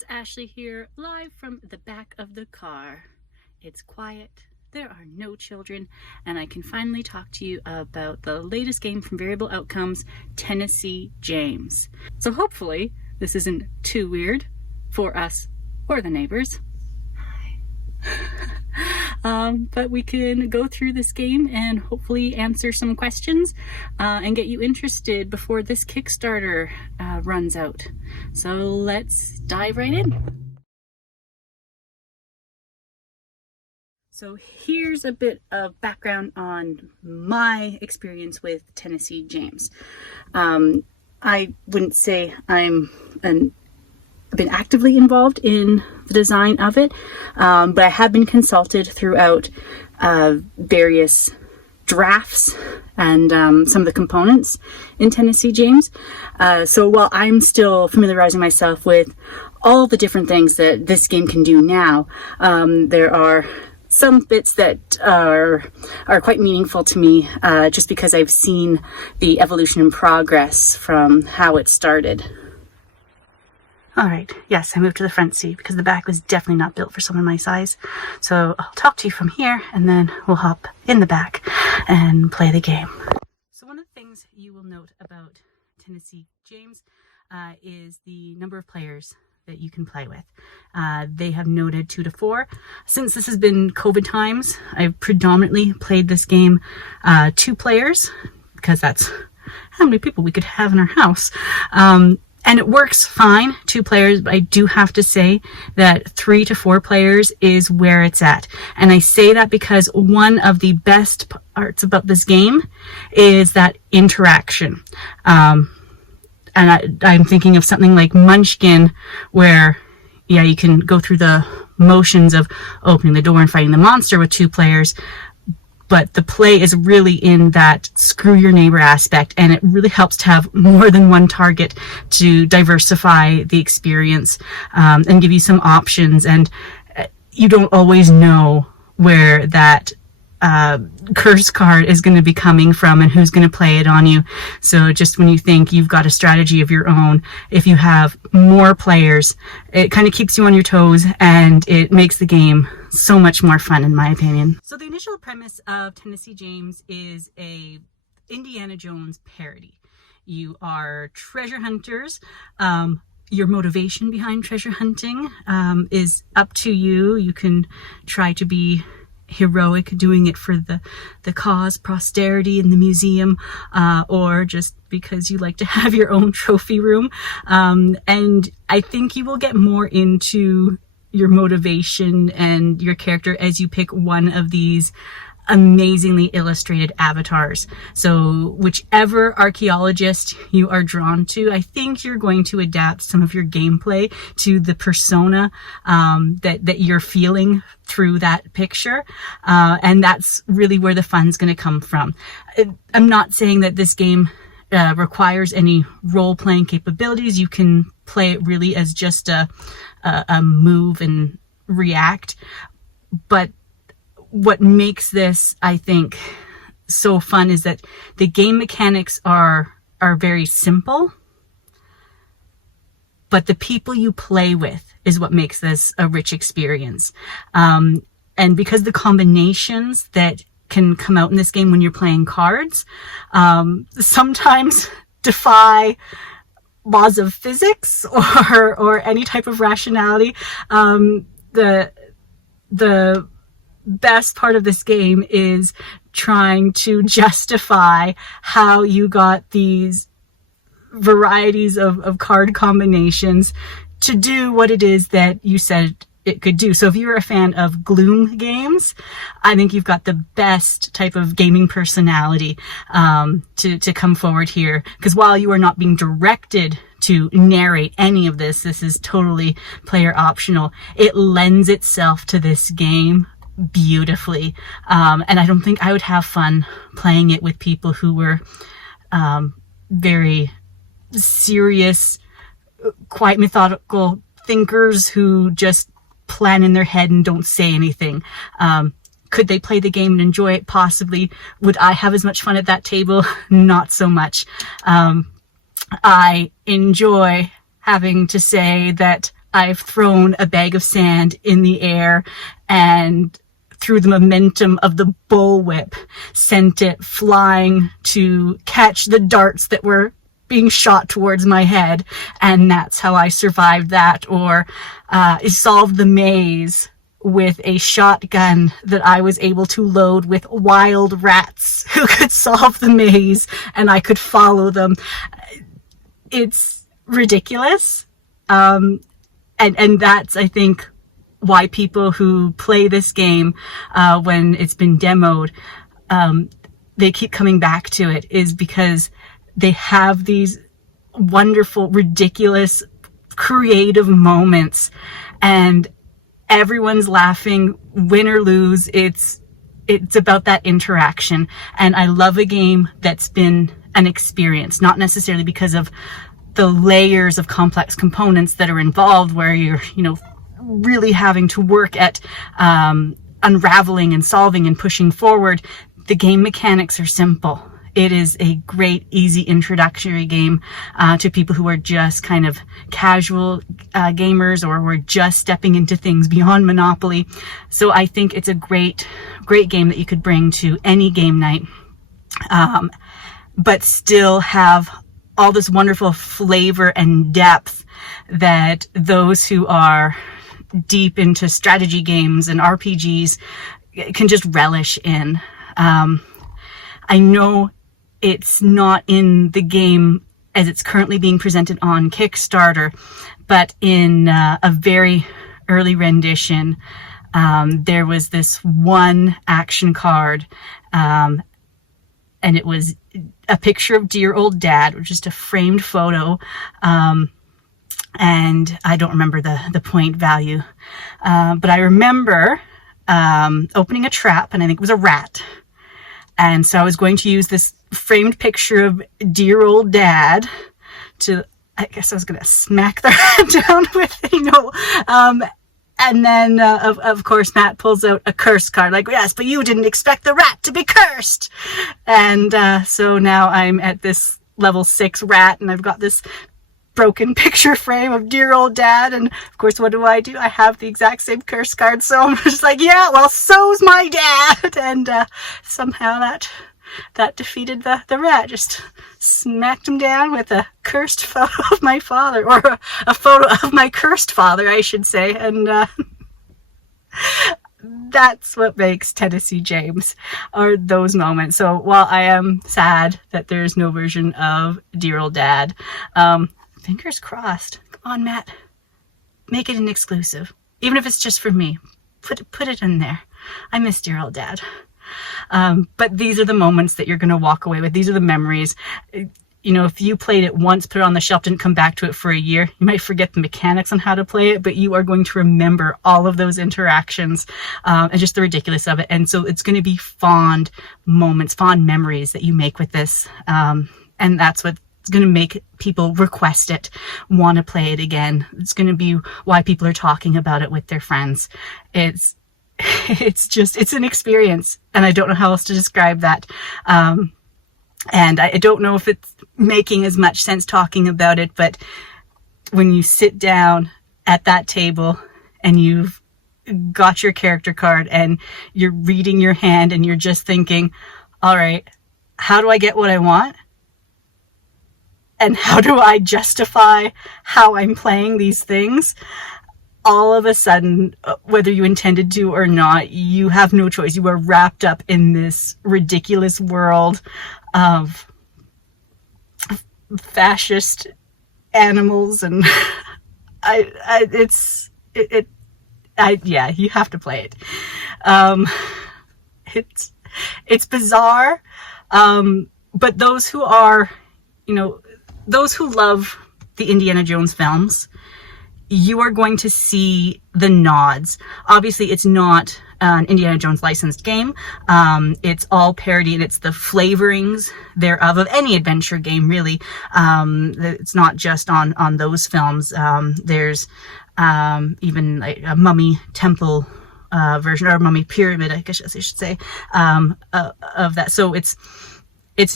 It's Ashley here, live from the back of the car. It's quiet, there are no children, and I can finally talk to you about the latest game from Variable Outcomes, Tennessee James. So hopefully this isn't too weird for us or the neighbors. But we can go through this game and hopefully answer some questions and get you interested before this Kickstarter runs out. So let's dive right in. So here's a bit of background on my experience with Tennessee James. I wouldn't say I've been actively involved in the design of it, but I have been consulted throughout various drafts and some of the components in Tennessee James. So while I'm still familiarizing myself with all the different things that this game can do now, there are some bits that are quite meaningful to me, just because I've seen the evolution and progress from how it started. All right, yes, I moved to the front seat because the back was definitely not built for someone my size. So I'll talk to you from here and then we'll hop in the back and play the game. So one of the things you will note about Tennessee James is the number of players that you can play with. They have noted 2 to 4. Since this has been COVID times, I've predominantly played this game 2 players because that's how many people we could have in our house. And it works fine, 2 players, but I do have to say that 3 to 4 players is where it's at. And I say that because one of the best parts about this game is that interaction. And I'm thinking of something like Munchkin, where, yeah, you can go through the motions of opening the door and fighting the monster with 2 players. But the play is really in that screw your neighbor aspect, and it really helps to have more than one target to diversify the experience and give you some options. And you don't always know where that curse card is going to be coming from and who's going to play it on you. So just when you think you've got a strategy of your own, if you have more players, it kind of keeps you on your toes and it makes the game so much more fun, in my opinion. So the initial premise of Tennessee James is a Indiana Jones parody. You are treasure hunters. Your motivation behind treasure hunting is up to you. You can try to be heroic, doing it for the cause, posterity in the museum, or just because you like to have your own trophy room. And I think you will get more into your motivation and your character as you pick one of these amazingly illustrated avatars. So whichever archaeologist you are drawn to, I think you're going to adapt some of your gameplay to the persona that you're feeling through that picture. And that's really where the fun's going to come from. I'm not saying that this game requires any role-playing capabilities. You can play it really as just a move and react. But what makes this, I think, so fun is that the game mechanics are very simple, but the people you play with is what makes this a rich experience. And because the combinations that can come out in this game when you're playing cards sometimes defy laws of physics or any type of rationality. The best part of this game is trying to justify how you got these varieties of card combinations to do what it is that you said it could do. So if you're a fan of gloom games, I think you've got the best type of gaming personality to come forward here. Because while you are not being directed to narrate any of this is totally player optional, it lends itself to this game beautifully. And I don't think I would have fun playing it with people who were very serious, quite methodical thinkers who just plan in their head and don't say anything. Could they play the game and enjoy it? Possibly. Would I have as much fun at that table? Not so much. I enjoy having to say that I've thrown a bag of sand in the air and through the momentum of the bullwhip sent it flying to catch the darts that were being shot towards my head, and that's how I survived that. Or solved the maze with a shotgun that I was able to load with wild rats who could solve the maze and I could follow them. It's ridiculous. And that's, I think, why people who play this game, when it's been demoed, they keep coming back to it, is because they have these wonderful, ridiculous, creative moments, and everyone's laughing, win or lose. It's about that interaction. And I love a game that's been an experience, not necessarily because of the layers of complex components that are involved, where you're, really having to work at unraveling and solving and pushing forward. The game mechanics are simple. It is a great, easy introductory game to people who are just kind of casual gamers, or who are just stepping into things beyond Monopoly. So I think it's a great game that you could bring to any game night, but still have all this wonderful flavor and depth that those who are deep into strategy games and RPGs can just relish in. I know it's not in the game as it's currently being presented on Kickstarter, but in a very early rendition, there was this one action card, and it was a picture of dear old dad, or just a framed photo, and I don't remember the point value, but I remember opening a trap, and I think it was a rat. And so I was going to use this framed picture of dear old dad to, I guess I was going to smack the rat down with, and then, of course, Matt pulls out a curse card, like, yes, but you didn't expect the rat to be cursed. And so now I'm at this level 6 rat, and I've got this broken picture frame of dear old dad, and of course, what do? I have the exact same curse card, so I'm just like, yeah, well, so's my dad. And somehow that defeated the rat. Just smacked him down with a cursed photo of my father, or a photo of my cursed father, I should say. And that's what makes Tennessee James, are those moments. So while I am sad that there's no version of dear old dad, fingers crossed. Come on, Matt. Make it an exclusive. Even if it's just for me. Put it in there. I miss dear old dad. But these are the moments that you're going to walk away with. These are the memories. If you played it once, put it on the shelf, didn't come back to it for a year, you might forget the mechanics on how to play it, but you are going to remember all of those interactions, and just the ridiculous of it. And so it's going to be fond moments, fond memories that you make with this. And that's what it's going to make people request it, want to play it again. It's going to be why people are talking about it with their friends. It's an experience, and I don't know how else to describe that. And I don't know if it's making as much sense talking about it, but when you sit down at that table and you've got your character card and you're reading your hand and you're just thinking, all right, how do I get what I want? And how do I justify how I'm playing these things? All of a sudden, whether you intended to or not, you have no choice. You are wrapped up in this ridiculous world of fascist animals, and you have to play it. It's bizarre, but those who are, those who love the Indiana Jones films, you are going to see the nods. Obviously, it's not an Indiana Jones licensed game. It's all parody, and it's the flavorings thereof of any adventure game, really. It's not just on those films. There's even like a Mummy Temple version, or Mummy Pyramid, I guess I should say, of that. So it's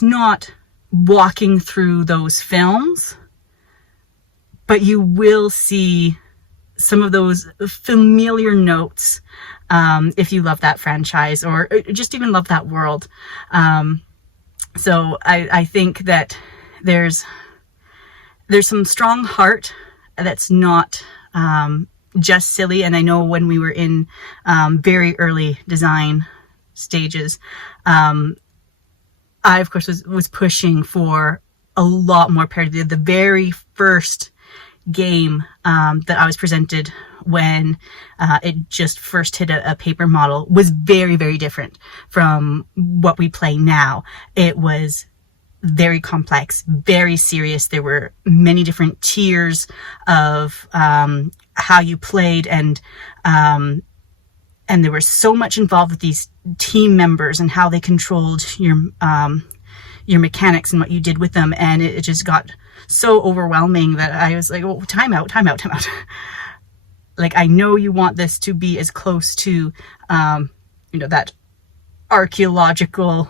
not walking through those films, but you will see some of those familiar notes, if you love that franchise or just even love that world. So I think that there's some strong heart that's not just silly. And I know when we were in very early design stages, I of course was pushing for a lot more parity. The very first game that I was presented when it just first hit a paper model was very, very different from what we play now. It was very complex, very serious. There were many different tiers of how you played, and there was so much involved with these team members and how they controlled your mechanics and what you did with them. And it just got so overwhelming that I was like, oh, time out. Like, I know you want this to be as close to, that archaeological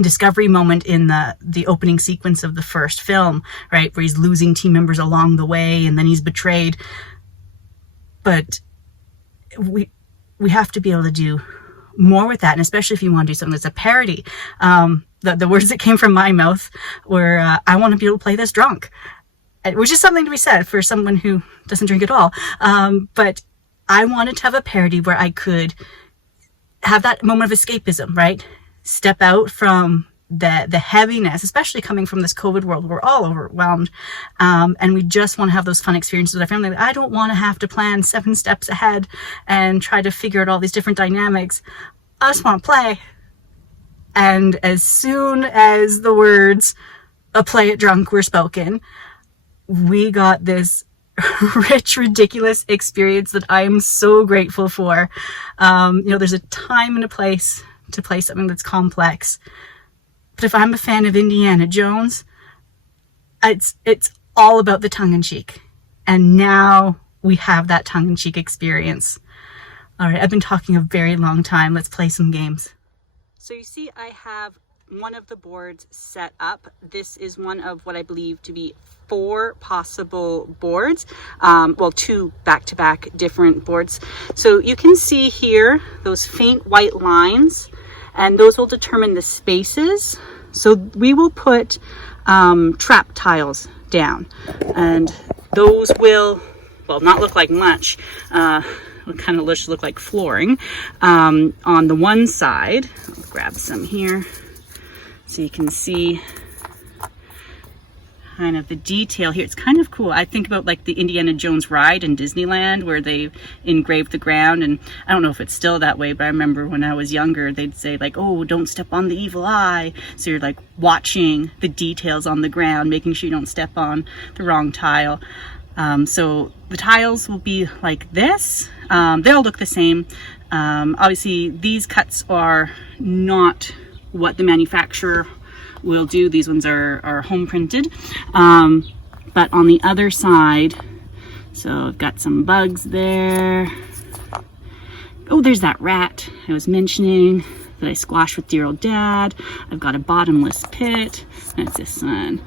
discovery moment in the opening sequence of the first film, right? Where he's losing team members along the way and then he's betrayed. But we have to be able to do more with that, and especially if you want to do something that's a parody. The words that came from my mouth were, I want to be able to play this drunk, which is something to be said for someone who doesn't drink at all. But I wanted to have a parody where I could have that moment of escapism, right? Step out from the heaviness, especially coming from this COVID world. We're all overwhelmed. And we just want to have those fun experiences with our family. I don't want to have to plan 7 steps ahead and try to figure out all these different dynamics. I just want to play. And as soon as the words "play it drunk" were spoken, we got this rich, ridiculous experience that I'm so grateful for. There's a time and a place to play something that's complex. But if I'm a fan of Indiana Jones, it's all about the tongue-in-cheek. And now we have that tongue-in-cheek experience. All right, I've been talking a very long time. Let's play some games. So you see, I have one of the boards set up. This is one of what I believe to be 4 possible boards. 2 back-to-back different boards. So you can see here those faint white lines, and those will determine the spaces. So we will put trap tiles down, and those will, not look like much. It'll kind of look like flooring on the one side. I'll grab some here so you can see kind of the detail here. It's kind of cool. I think about like the Indiana Jones ride in Disneyland where they engraved the ground, and I don't know if it's still that way, but I remember when I was younger they'd say like, oh, don't step on the evil eye. So you're like watching the details on the ground, making sure you don't step on the wrong tile. So the tiles will be like this. They'll look the same. Obviously these cuts are not what the manufacturer will do. These ones are home printed. But on the other side, so I've got some bugs there. Oh, there's that rat I was mentioning that I squashed with dear old dad. I've got a bottomless pit. That's this one.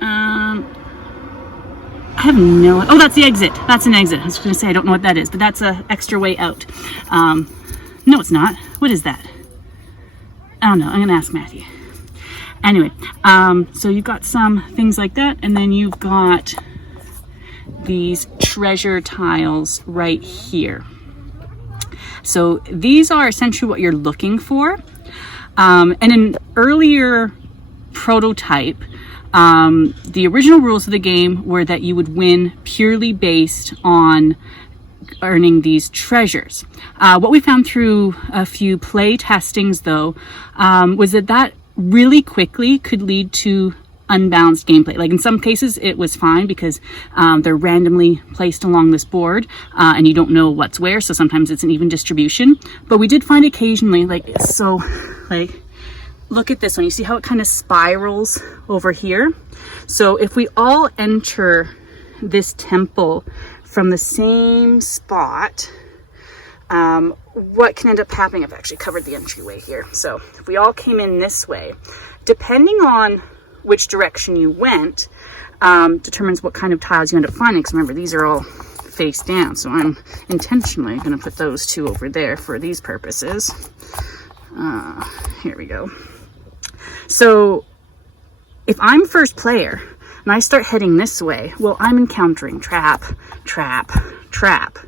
I have no, oh, that's the exit. That's an exit. I was going to say, I don't know what that is, but that's an extra way out. No, it's not. What is that? I don't know. I'm going to ask Matthew. Anyway, so you've got some things like that, and then you've got these treasure tiles right here. So these are essentially what you're looking for. And an earlier prototype, the original rules of the game were that you would win purely based on earning these treasures. What we found through a few play testings though, was that really quickly could lead to unbalanced gameplay. Like in some cases it was fine because they're randomly placed along this board and you don't know what's where, so sometimes it's an even distribution. But we did find occasionally, look at this one. You see how it kind of spirals over here? So if we all enter this temple from the same spot, what can end up happening? I've actually covered the entryway here. So if we all came in this way, depending on which direction you went, determines what kind of tiles you end up finding. Because remember, these are all face down, so I'm intentionally going to put those two over there for these purposes. Here we go. So if I'm first player and I start heading this way, well, I'm encountering trap, trap, trap.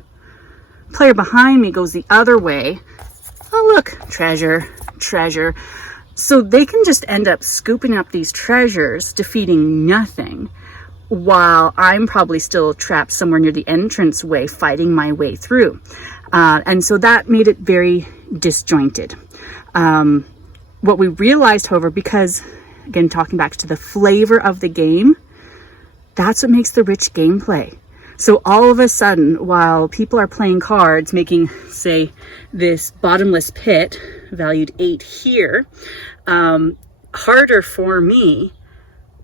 Player behind me goes the other way. Oh, look, treasure, treasure. So they can just end up scooping up these treasures, defeating nothing, while I'm probably still trapped somewhere near the entranceway, fighting my way through. And so that made it very disjointed. What we realized, however, because, again, talking back to the flavor of the game, that's what makes the rich gameplay. So all of a sudden, while people are playing cards, making, say, this bottomless pit, valued 8 here, harder for me,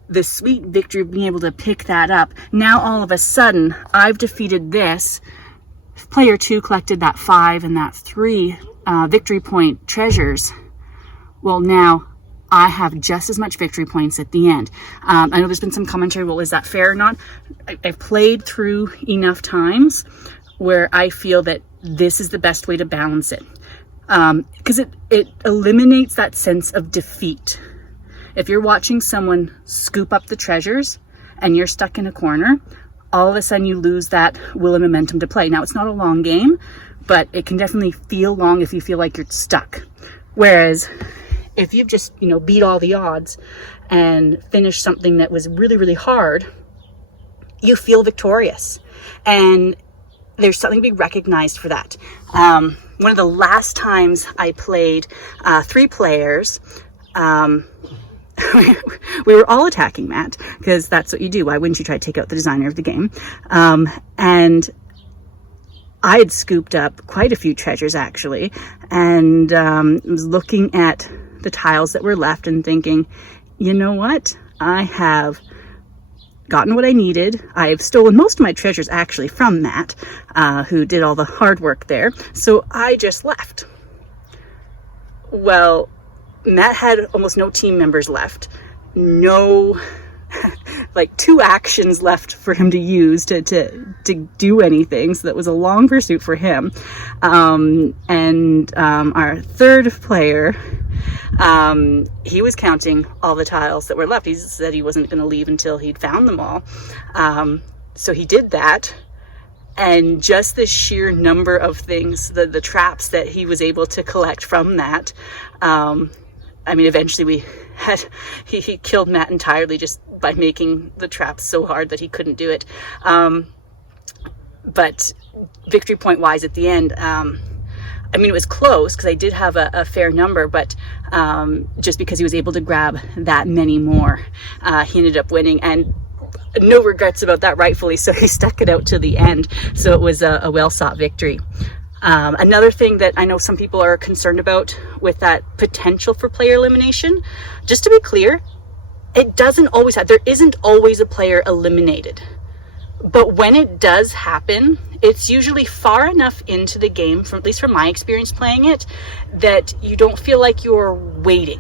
the sweet victory of being able to pick that up. Now all of a sudden, I've defeated this. Player 2 collected that 5 and that 3 victory point treasures. Well, now I have just as much victory points at the end. I know there's been some commentary, well, is that fair or not? I've played through enough times where I feel that this is the best way to balance it. Because it eliminates that sense of defeat. If you're watching someone scoop up the treasures and you're stuck in a corner, all of a sudden you lose that will and momentum to play. Now, it's not a long game, but it can definitely feel long if you feel like you're stuck. Whereas if you've just, beat all the odds and finished something that was really, really hard, you feel victorious. And there's something to be recognized for that. One of the last times I played 3 players, we were all attacking Matt, because that's what you do. Why wouldn't you try to take out the designer of the game? And I had scooped up quite a few treasures, actually, and was looking at the tiles that were left and thinking, you know what? I have gotten what I needed. I've stolen most of my treasures, actually, from Matt, who did all the hard work there. So I just left. Well, Matt had almost no team members left. No, like 2 actions left for him to use to do anything. So that was a long pursuit for him. And our third player, he was counting all the tiles that were left. He said he wasn't going to leave until he'd found them all. So he did that. And just the sheer number of things, the traps that he was able to collect from that, eventually he killed Matt entirely just by making the traps so hard that he couldn't do it. But victory point wise at the end, it was close because I did have a fair number, but just because he was able to grab that many more, he ended up winning, and no regrets about that, rightfully so. He stuck it out to the end, so it was a well-sought victory. Another thing that I know some people are concerned about with that potential for player elimination, just to be clear, it doesn't always happen. There isn't always a player eliminated. But when it does happen, it's usually far enough into the game, at least from my experience playing it, that you don't feel like you're waiting.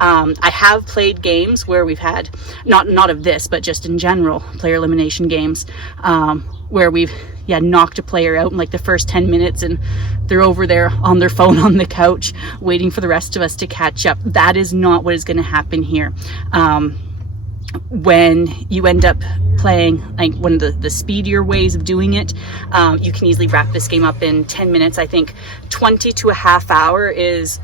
I have played games where we've had, not of this, but just in general, player elimination games, where we've knocked a player out in like the first 10 minutes and they're over there on their phone on the couch waiting for the rest of us to catch up. That is not what is going to happen here. When you end up playing like one of the speedier ways of doing it, you can easily wrap this game up in 10 minutes. I think 20 to a half hour is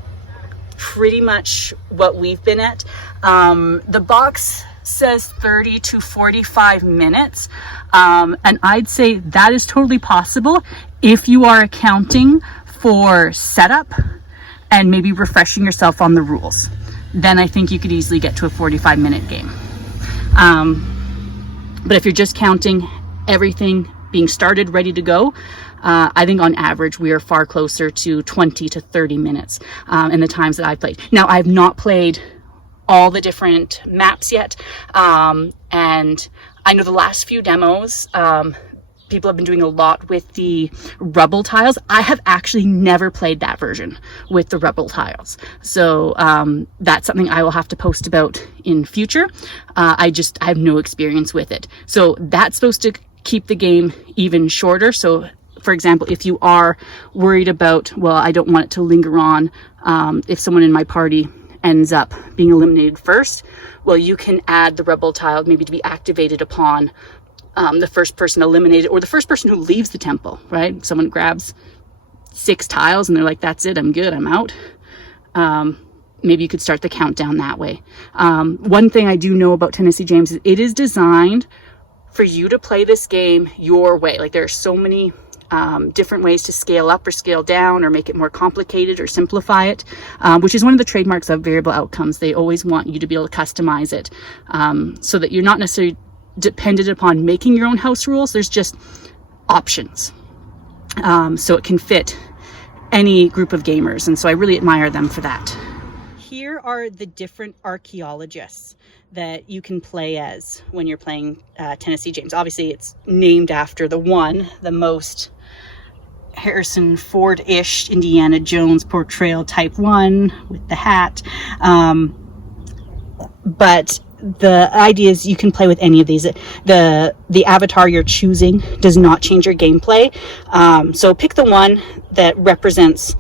pretty much what we've been at. The box says 30 to 45 minutes, and I'd say that is totally possible if you are accounting for setup and maybe refreshing yourself on the rules. Then I think you could easily get to a 45-minute game. But if you're just counting everything being started, ready to go, I think on average we are far closer to 20 to 30 minutes in the times that I've played. Now, I've not played all the different maps yet, and I know the last few demos, people have been doing a lot with the rubble tiles. I have actually never played that version with the rubble tiles. So that's something I will have to post about in future. I have no experience with it. So that's supposed to keep the game even shorter. So for example, if you are worried about, well, I don't want it to linger on, if someone in my party ends up being eliminated first, well, you can add the rebel tile maybe to be activated upon the first person eliminated, or the first person who leaves the temple, right? Someone grabs 6 tiles and they're like, that's it, I'm good, I'm out. Maybe you could start the countdown that way. One thing I do know about Tennessee James is it is designed for you to play this game your way. Like, there are so many different ways to scale up or scale down or make it more complicated or simplify it, which is one of the trademarks of variable outcomes. They always want you to be able to customize it, so that you're not necessarily dependent upon making your own house rules. There's just options, so it can fit any group of gamers, and so I really admire them for that. Here are the different archaeologists that you can play as when you're playing Tennessee James. Obviously, it's named after the most Harrison Ford-ish Indiana Jones portrayal type 1 with the hat. But the idea is you can play with any of these. The avatar you're choosing does not change your gameplay. So pick the one that represents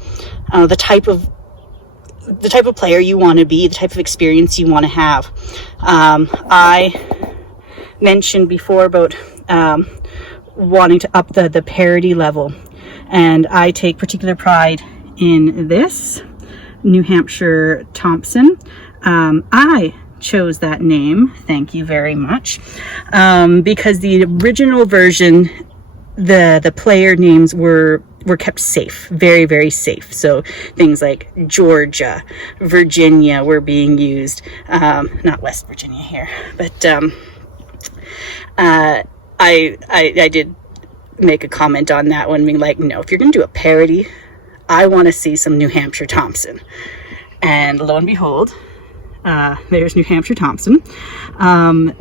the type of player you want to be, the type of experience you want to have. I mentioned before about wanting to up the parity level, and I take particular pride in this New Hampshire Thompson. I chose that name, thank you very much, because the original version, the player names were kept safe, very, very safe. So things like Georgia, Virginia were being used, not West Virginia here, but I did make a comment on that one, being like, no, if you're gonna do a parody, I want to see some New Hampshire Thompson. And lo and behold, there's New Hampshire Thompson, and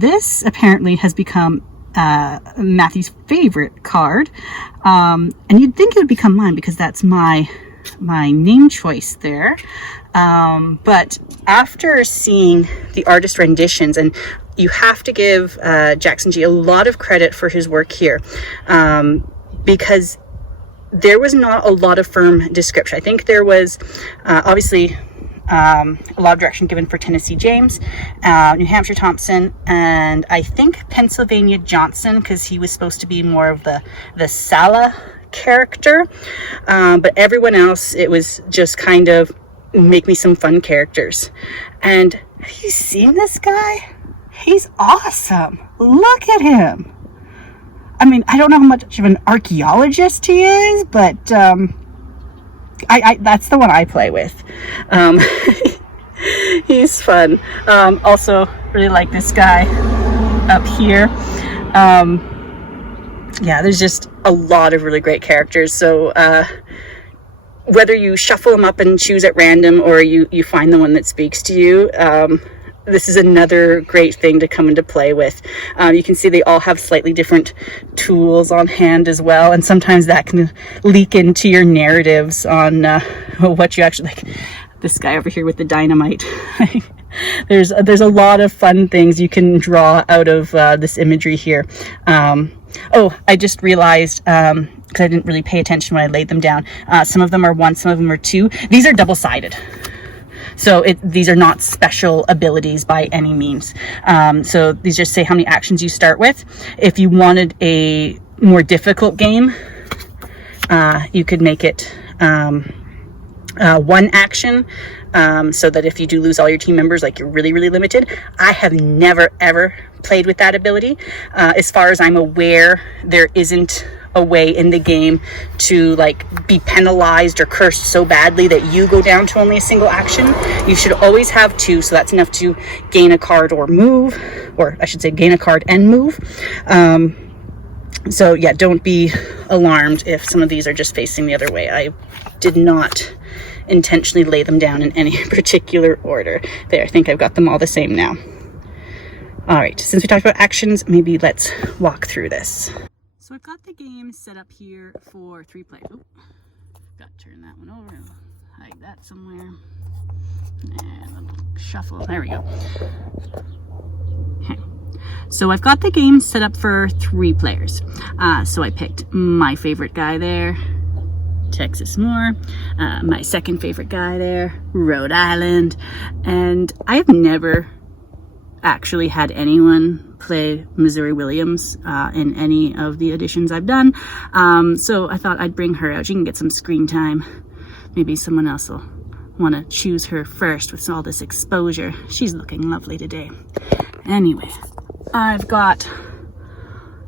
this apparently has become Matthew's favorite card, and you'd think it would become mine because that's my name choice there, but after seeing the artist renditions, and you have to give Jackson G a lot of credit for his work here, because there was not a lot of firm description. I think there was obviously a lot of direction given for Tennessee James, New Hampshire Thompson, and I think Pennsylvania Johnson, because he was supposed to be more of the Sala character, but everyone else, it was just kind of make me some fun characters. And have you seen this guy? He's awesome. Look at him. I mean, I don't know how much of an archaeologist he is, but I that's the one I play with. He's fun. Also really like this guy up here. Yeah, there's just a lot of really great characters. So whether you shuffle them up and choose at random, or you find the one that speaks to you, this is another great thing to come into play with. You can see they all have slightly different tools on hand as well, and sometimes that can leak into your narratives on what you actually like. This guy over here with the dynamite. There's a lot of fun things you can draw out of this imagery here. Oh, I just realized, because I didn't really pay attention when I laid them down, some of them are 1, some of them are 2. These are double-sided. So these are not special abilities by any means. So these just say how many actions you start with. If you wanted a more difficult game, you could make it 1 action, so that if you do lose all your team members, like, you're really, really limited. I have never, ever played with that ability. As far as I'm aware, there isn't a way in the game to like be penalized or cursed so badly that you go down to only a single action. You should always have 2, so that's enough to gain a card or move, or I should say gain a card and move. So yeah, don't be alarmed if some of these are just facing the other way. I did not intentionally lay them down in any particular order. There, I think I've got them all the same now. All right, since we talked about actions, maybe let's walk through this. So I've got the game set up here for 3 players. Oh, got to turn that one over, hide that somewhere, and shuffle, there we go. Okay. So I've got the game set up for 3 players. So I picked my favorite guy there, Texas Moore, my second favorite guy there, Rhode Island, and I've never actually had anyone play Missouri Williams in any of the editions I've done. So I thought I'd bring her out. She can get some screen time. Maybe someone else will want to choose her first with all this exposure. She's looking lovely today. Anyway, I've got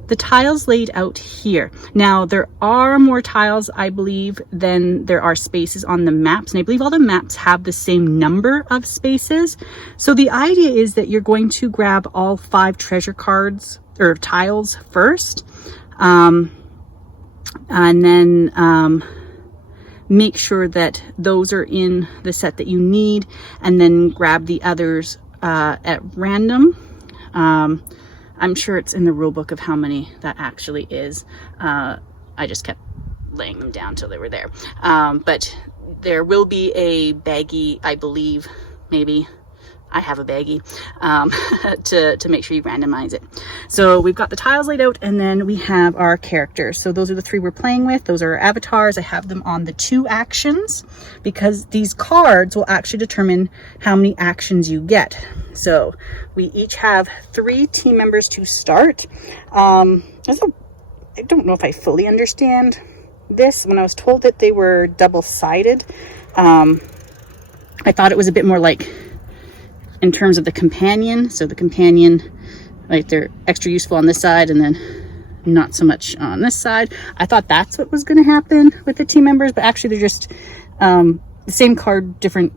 the tiles laid out here. Now, there are more tiles, I believe, than there are spaces on the maps. And I believe all the maps have the same number of spaces. So the idea is that you're going to grab all 5 treasure cards or tiles first. And then make sure that those are in the set that you need. And then grab the others at random. I'm sure it's in the rule book of how many that actually is. I just kept laying them down till they were there. But there will be a baggie, I believe, maybe. I have a baggie to make sure you randomize it. So we've got the tiles laid out, and then we have our characters. So those are the 3 we're playing with. Those are our avatars. I have them on the 2 actions because these cards will actually determine how many actions you get. So we each have 3 team members to start. I don't know if I fully understand this. When I was told that they were double-sided, I thought it was a bit more like in terms of the companion. So the companion, like, they're extra useful on this side and then not so much on this side. I thought that's what was going to happen with the team members, but actually they're just the same card, different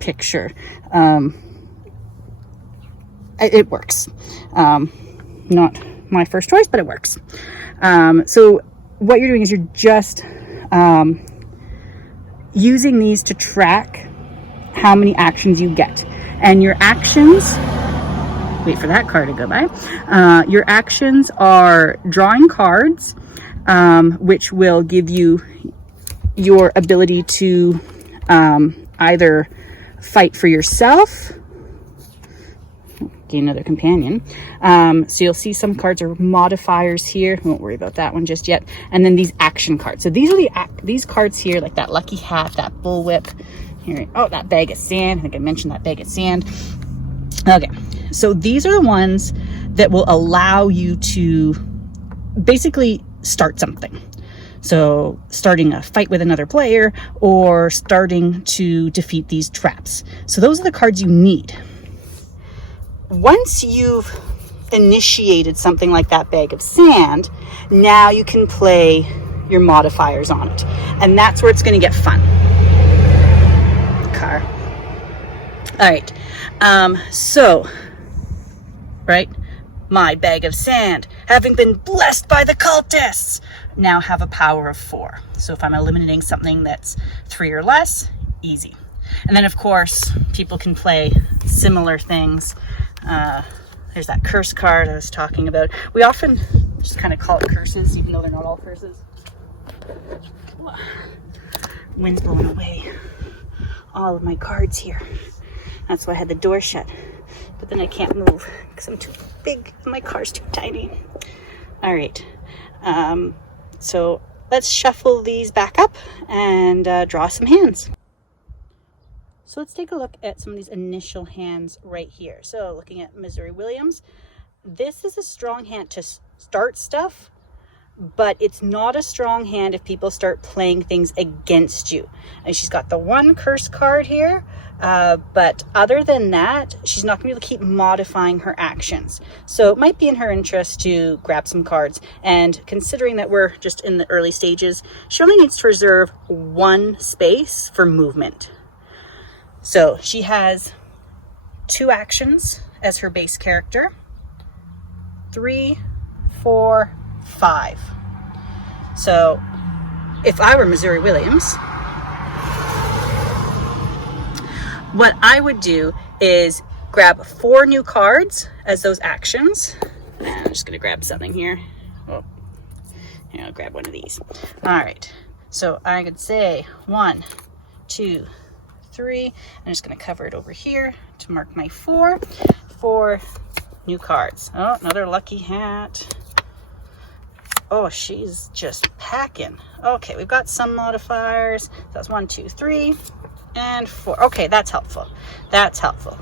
picture. It works. Not my first choice, but it works. So what you're doing is you're just using these to track how many actions you get. And your actions, wait for that card to go by. Your actions are drawing cards, which will give you your ability to either fight for yourself, gain another companion. So you'll see some cards are modifiers here. Won't worry about that one just yet. And then these action cards. So these are these cards here, like that lucky hat, that bullwhip. Here, oh, that bag of sand. I think I mentioned that bag of sand. Okay, so these are the ones that will allow you to basically start something. So starting a fight with another player or starting to defeat these traps. So those are the cards you need. Once you've initiated something like that bag of sand, now you can play your modifiers on it. And that's where it's going to get fun. Car. All right. So, right, my bag of sand, having been blessed by the cultists, now have a power of 4. So if I'm eliminating something that's 3 or less, easy. And then of course, people can play similar things. There's that curse card I was talking about. We often just kind of call it curses, even though they're not all curses. Wind's blowing away all of my cards here. That's why I had the door shut. But then I can't move because I'm too big and my car's too tiny. All right. So let's shuffle these back up and draw some hands. So let's take a look at some of these initial hands right here. So looking at Missouri Williams, this is a strong hand to start stuff, but it's not a strong hand if people start playing things against you. And she's got the 1 curse card here, but other than that, she's not going to be able to keep modifying her actions. So it might be in her interest to grab some cards. And considering that we're just in the early stages, she only needs to reserve 1 space for movement. So she has 2 actions as her base character, 3, 4, 5. So if I were Missouri Williams, what I would do is grab 4 new cards as those actions. I'm just gonna grab something here. Oh, here, I'll grab one of these. All right, so I could say 1, 2, 3. I'm just gonna cover it over here to mark my 4 new cards. Oh, another lucky hat. Oh, she's just packing. Okay, we've got some modifiers. That's 1, 2, 3, and 4. Okay, that's helpful. That's helpful.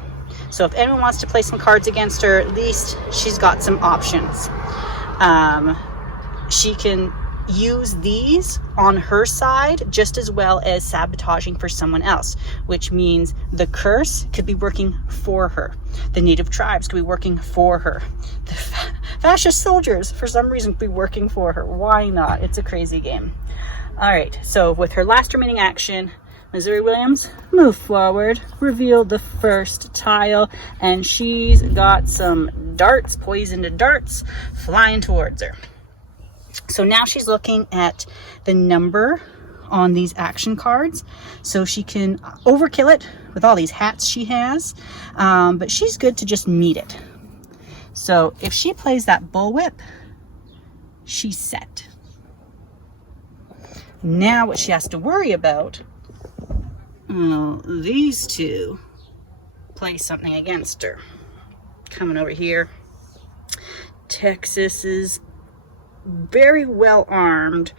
So if anyone wants to play some cards against her, at least she's got some options. She can use these on her side just as well as sabotaging for someone else, which means the curse could be working for her. The native tribes could be working for her. The fascist soldiers, for some reason, could be working for her. Why not? It's a crazy game. All right, so with her last remaining action, Missouri Williams moved forward, revealed the first tile, and she's got some darts, poisoned darts, flying towards her. So now she's looking at the number on these action cards, so she can overkill it with all these hats she has, but she's good to just meet it. So if she plays that bullwhip, she's set. Now what she has to worry about, these two play something against her. Coming over here, Texas is very well armed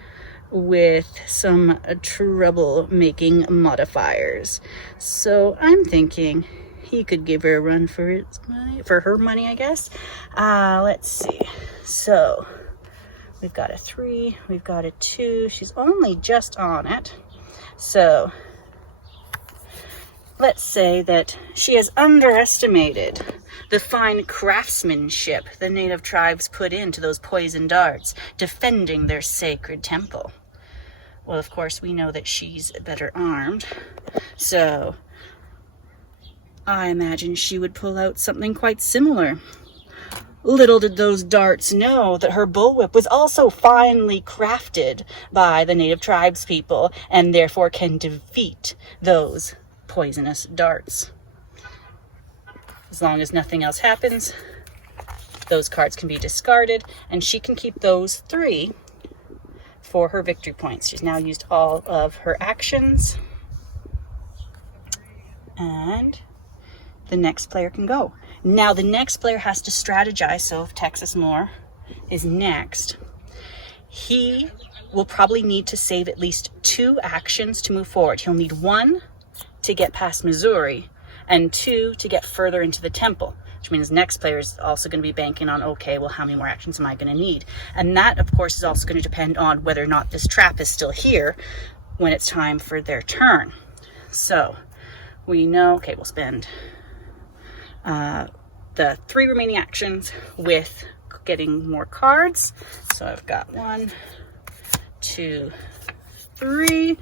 with some trouble-making modifiers. So I'm thinking he could give her a run for his money, for her money, I guess. Let's see. So we've got a 3, we've got a 2. She's only just on it. So let's say that she has underestimated the fine craftsmanship the native tribes put into those poison darts, defending their sacred temple. Well, of course, we know that she's better armed, so I imagine she would pull out something quite similar. Little did those darts know that her bullwhip was also finely crafted by the native tribes people, and therefore can defeat those poisonous darts. As long as nothing else happens, those cards can be discarded, and she can keep those 3 for her victory points. She's now used all of her actions, and the next player can go. Now the next player has to strategize, so if Texas Moore is next, he will probably need to save at least 2 actions to move forward. He'll need 1 to get past Missouri, and 2 to get further into the temple, which means next player is also going to be banking on, okay, well, how many more actions am I going to need? And that, of course, is also going to depend on whether or not this trap is still here when it's time for their turn. So we know, okay, we'll spend the 3 remaining actions with getting more cards. So I've got 1, 2, 3.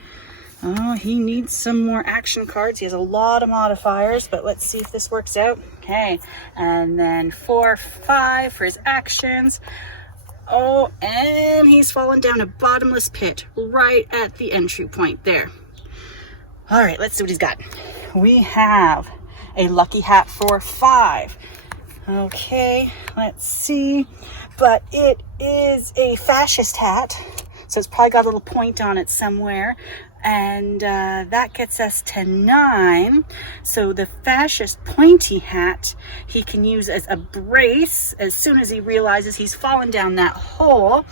Oh, he needs some more action cards. He has a lot of modifiers, but let's see if this works out. Okay, and then 4, 5 for his actions. Oh, and he's fallen down a bottomless pit right at the entry point there. All right, let's see what he's got. We have a lucky hat for 5. Okay, let's see. But it is a fascist hat, so it's probably got a little point on it somewhere. And that gets us to 9. So the fascist pointy hat he can use as a brace as soon as he realizes he's fallen down that hole.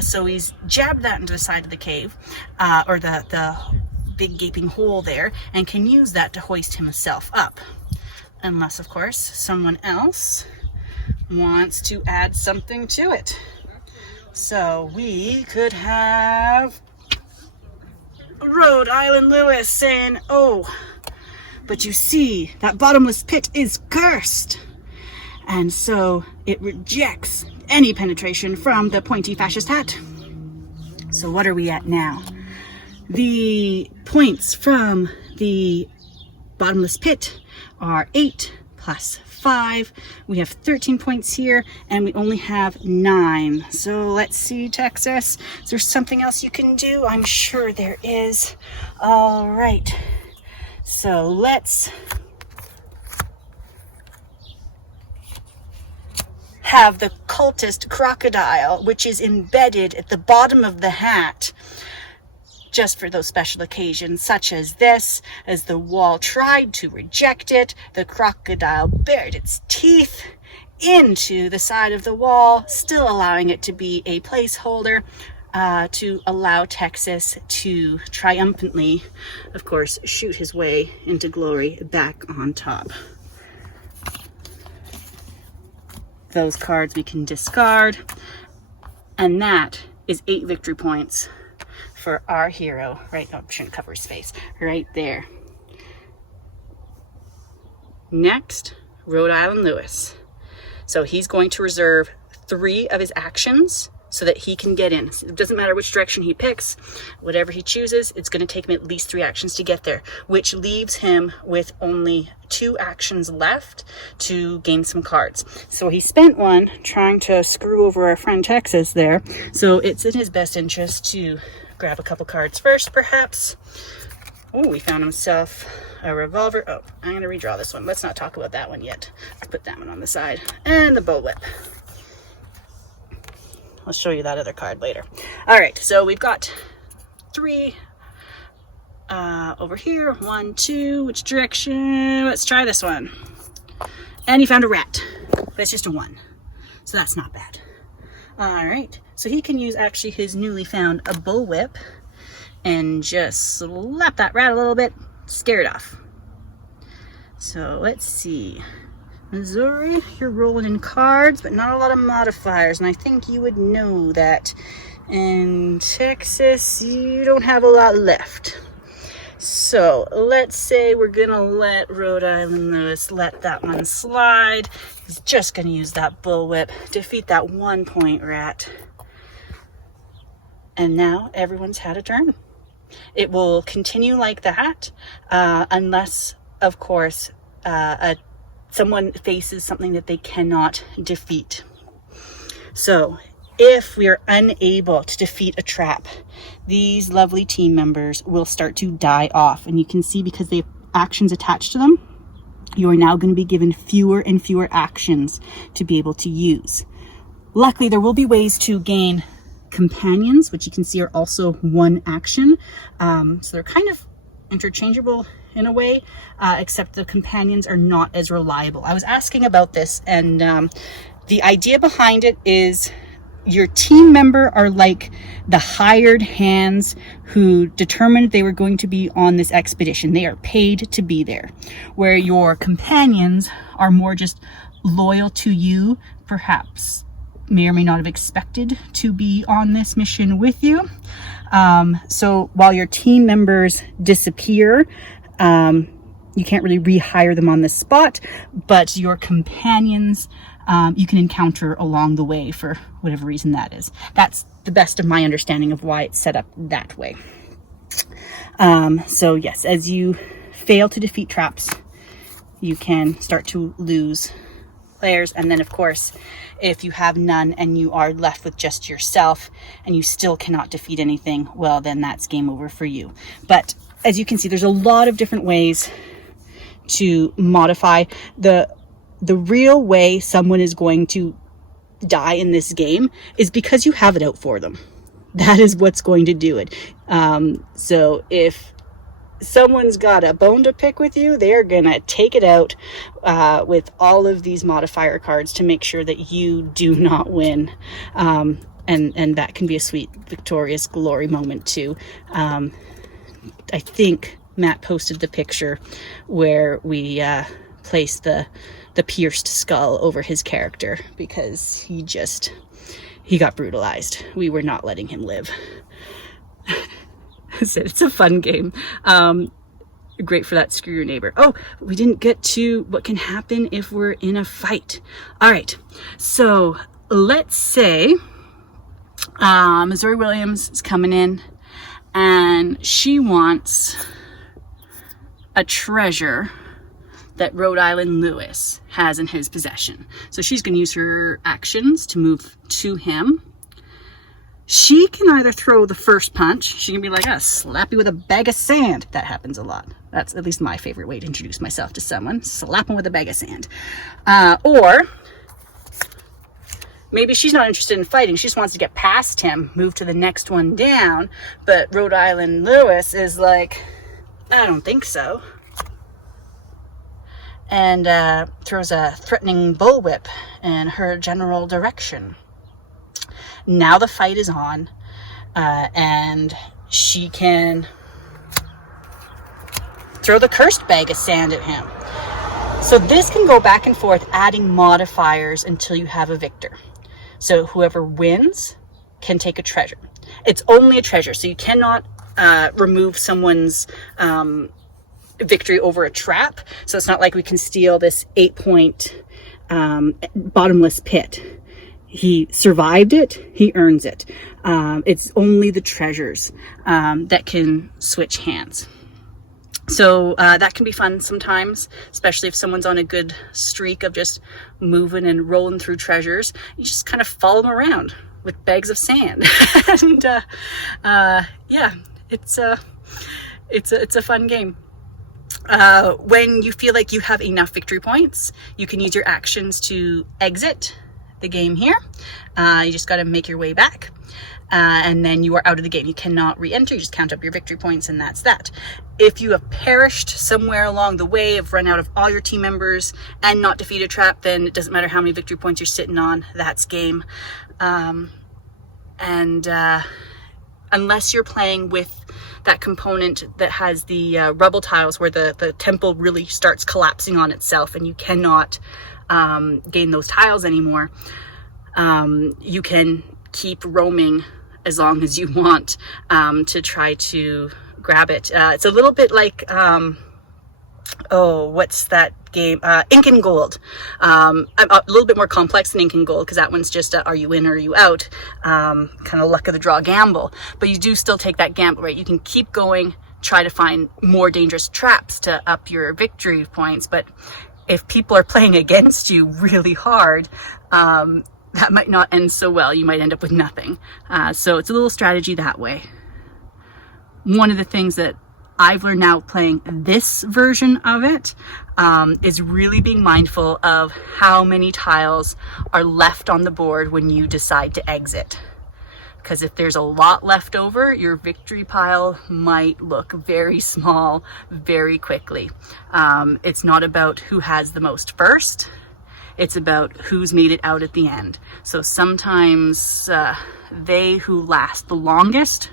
So he's jabbed that into the side of the cave, or the big gaping hole there, and can use that to hoist himself up. Unless, of course, someone else wants to add something to it. So we could have Rhode Island Lewis saying, oh, but you see, that bottomless pit is cursed. And so it rejects any penetration from the pointy fascist hat. So what are we at now? The points from the bottomless pit are 8 plus 5. We have 13 points here, and we only have 9. So let's see, Texas. Is there something else you can do? I'm sure there is. All right. So let's have the cultist crocodile, which is embedded at the bottom of the hat, just for those special occasions such as this. As the wall tried to reject it, the crocodile bared its teeth into the side of the wall, still allowing it to be a placeholder to allow Texas to triumphantly, of course, shoot his way into glory back on top. Those cards we can discard, and that is 8 victory points for our hero. Right, oh, I shouldn't cover his face. Right there. Next, Rhode Island Lewis. So he's going to reserve 3 of his actions so that he can get in. It doesn't matter which direction he picks, whatever he chooses, it's going to take him at least 3 actions to get there, which leaves him with only 2 actions left to gain some cards. So he spent one trying to screw over our friend Texas there. So it's in his best interest to grab a couple cards first, perhaps. Oh, he found himself a revolver. Oh, I'm going to redraw this one. Let's not talk about that one yet. I'll put that one on the side. And the bullwhip. I'll show you that other card later. All right, so we've got 3 over here. 1, 2, which direction? Let's try this one. And he found a rat, but it's just a 1. So that's not bad. All right, so he can use actually his newly found a bullwhip and just slap that rat a little bit, scare it off. So let's see. Missouri, you're rolling in cards, but not a lot of modifiers, and I think you would know that. And Texas, you don't have a lot left. So let's say we're gonna let Rhode Island Lewis let that one slide. He's just gonna use that bullwhip, defeat that 1-point rat. And now everyone's had a turn. It will continue like that, unless, of course, someone faces something that they cannot defeat. So if we are unable to defeat a trap, these lovely team members will start to die off. And you can see, because they have actions attached to them, you are now going to be given fewer and fewer actions to be able to use. Luckily, there will be ways to gain companions, which you can see are also 1 action. So they're kind of interchangeable in a way, except the companions are not as reliable. I was asking about this, and the idea behind it is your team member are like the hired hands who determined they were going to be on this expedition. They are paid to be there, where your companions are more just loyal to you, perhaps may or may not have expected to be on this mission with you. So while your team members disappear, you can't really rehire them on the spot, but your companions, you can encounter along the way for whatever reason that is. That's the best of my understanding of why it's set up that way. So yes, as you fail to defeat traps, you can start to lose players. And then, of course, if you have none and you are left with just yourself and you still cannot defeat anything, well, then that's game over for you. But as you can see, there's a lot of different ways to modify. The real way someone is going to die in this game is because you have it out for them. That is what's going to do it. So if someone's got a bone to pick with you, they're gonna take it out with all of these modifier cards to make sure that you do not win. And that can be a sweet, victorious glory moment too. I think Matt posted the picture where we placed the pierced skull over his character because he got brutalized. We were not letting him live. It's a fun game. Great for that screw your neighbor. Oh, we didn't get to what can happen if we're in a fight. All right, so let's say Missouri Williams is coming in and she wants a treasure that Rhode Island Lewis has in his possession. So she's going to use her actions to move to him. She can either throw the first punch. She can be like, slap you with a bag of sand. That happens a lot. That's at least my favorite way to introduce myself to someone. Slap them with a bag of sand. Or maybe she's not interested in fighting. She just wants to get past him, move to the next one down. But Rhode Island Lewis is like, I don't think so. And throws a threatening bullwhip in her general direction. Now the fight is on, and she can throw the cursed bag of sand at him. So this can go back and forth, adding modifiers until you have a victor. So whoever wins can take a treasure. It's only a treasure, so you cannot remove someone's victory over a trap. So it's not like we can steal this 8-point bottomless pit. He survived it, he earns it. It's only the treasures that can switch hands. So that can be fun sometimes, especially if someone's on a good streak of just moving and rolling through treasures. You just kind of follow them around with bags of sand. And yeah, it's a fun game. When you feel like you have enough victory points, you can use your actions to exit the game here. You just got to make your way back. And then you are out of the game. You cannot re-enter. You just count up your victory points, and that's that. If you have perished somewhere along the way, have run out of all your team members and not defeated a trap, then it doesn't matter how many victory points you're sitting on. That's game. Unless you're playing with that component that has the rubble tiles where the temple really starts collapsing on itself and you cannot gain those tiles anymore, you can keep roaming as long as you want to try to grab it. It's a little bit like, what's that game? Ink and Gold. A little bit more complex than Ink and Gold because that one's just are you in or are you out? Kind of luck of the draw gamble. But you do still take that gamble, right? You can keep going, try to find more dangerous traps to up your victory points. But if people are playing against you really hard, that might not end so well. You might end up with nothing. So it's a little strategy that way. One of the things that I've learned now playing this version of it is really being mindful of how many tiles are left on the board when you decide to exit. Because if there's a lot left over, your victory pile might look very small very quickly. It's not about who has the most first. It's about who's made it out at the end. So sometimes they who last the longest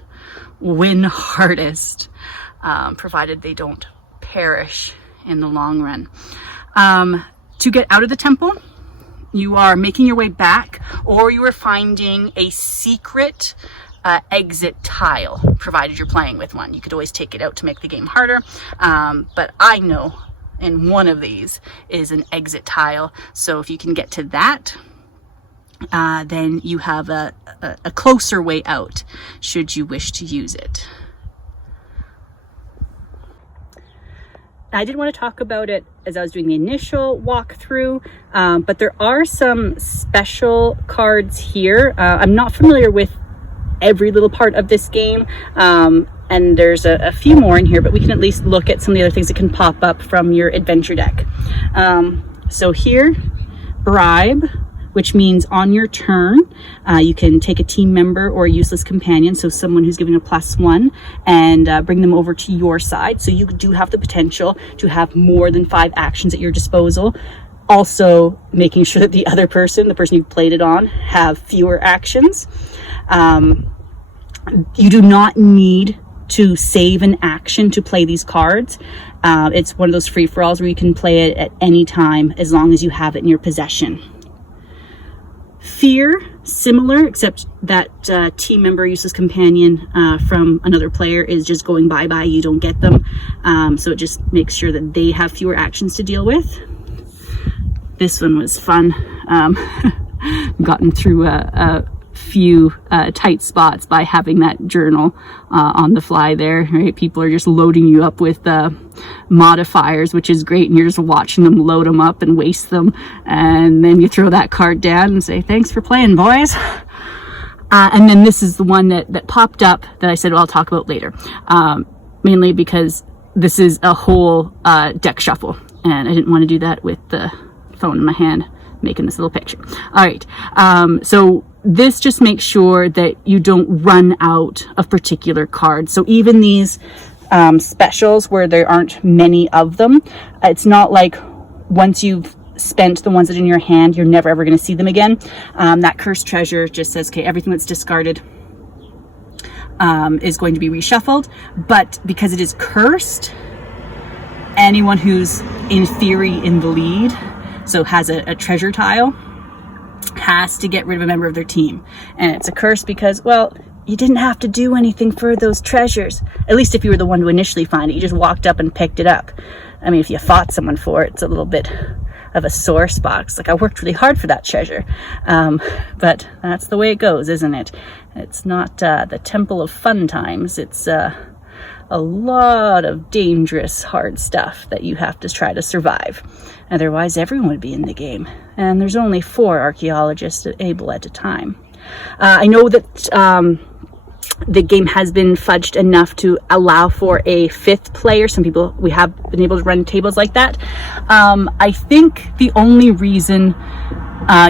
win hardest, provided they don't perish in the long run. To get out of the temple, you are making your way back, or you are finding a secret exit tile, provided you're playing with one. You could always take it out to make the game harder, but I know and one of these is an exit tile. So if you can get to that, then you have a closer way out should you wish to use it. I didn't want to talk about it as I was doing the initial walkthrough, but there are some special cards here. I'm not familiar with every little part of this game, and there's a few more in here, but we can at least look at some of the other things that can pop up from your adventure deck. So here, bribe, which means on your turn, you can take a team member or a useless companion, so someone who's giving a +1, and bring them over to your side. So you do have the potential to have more than 5 actions at your disposal. Also making sure that the other person, the person you played it on, have fewer actions. You do not need to save an action to play these cards. It's one of those free-for-alls where you can play it at any time as long as you have it in your possession. Fear, similar, except that team member, useless companion from another player is just going bye-bye. You don't get them. So it just makes sure that they have fewer actions to deal with. This one was fun. Gotten through a few tight spots by having that journal on the fly there, right? People are just loading you up with modifiers, which is great, and you're just watching them load them up and waste them, and then you throw that card down and say, thanks for playing, boys. And then this is the one that popped up that I said, well, I'll talk about later, mainly because this is a whole deck shuffle, and I didn't want to do that with the phone in my hand. making this little picture. All right, so this just makes sure that you don't run out of particular cards. So even these specials where there aren't many of them, it's not like once you've spent the ones that are in your hand, you're never ever going to see them again. That cursed treasure just says, okay, everything that's discarded is going to be reshuffled, but because it is cursed, anyone who's in theory in the lead, so has a treasure tile, has to get rid of a member of their team. And it's a curse because, well, you didn't have to do anything for those treasures. At least if you were the one to initially find it, you just walked up and picked it up. I mean, if you fought someone for it, it's a little bit of a sore spot. It's like, I worked really hard for that treasure. But that's the way it goes, isn't it? It's not the temple of fun times. It's a lot of dangerous, hard stuff that you have to try to survive. Otherwise, everyone would be in the game. And there's only 4 archaeologists able at a time. I know that the game has been fudged enough to allow for a 5th player. Some people, we have been able to run tables like that. I think the only reason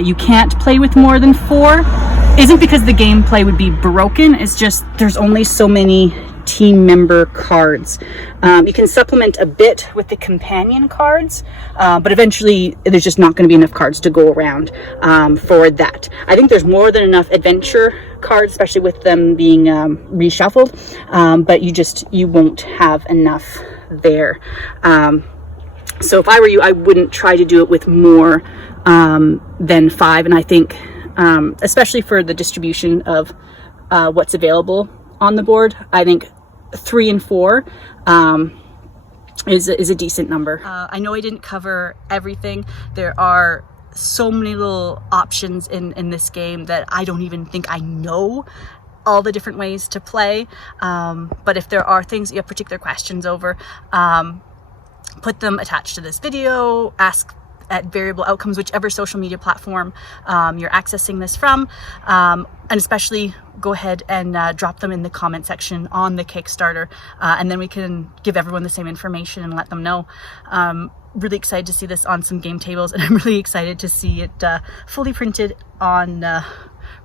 you can't play with more than 4 isn't because the gameplay would be broken. It's just there's only so many team member cards. You can supplement a bit with the companion cards, but eventually there's just not going to be enough cards to go around for that. I think there's more than enough adventure cards, especially with them being reshuffled, but you won't have enough there. So if I were you, I wouldn't try to do it with more than 5, and I think especially for the distribution of what's available on the board, I think 3 and 4 is a decent number. I know I didn't cover everything. There are so many little options in this game that I don't even think I know all the different ways to play. But if there are things you have particular questions over, put them attached to this video, ask at Variable Outcomes, whichever social media platform you're accessing this from, and especially go ahead and drop them in the comment section on the Kickstarter, and then we can give everyone the same information and let them know. Really excited to see this on some game tables, and I'm really excited to see it fully printed on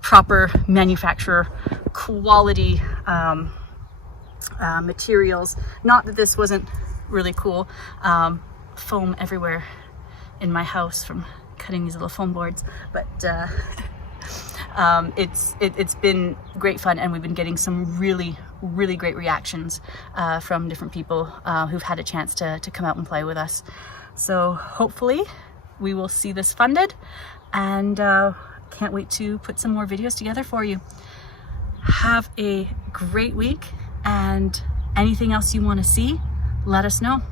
proper manufacturer quality materials. Not that this wasn't really cool. Foam everywhere in my house from cutting these little foam boards, but it's been great fun, and we've been getting some really great reactions from different people who've had a chance to come out and play with us. So hopefully we will see this funded, and can't wait to put some more videos together for you. Have a great week, and anything else you want to see, let us know.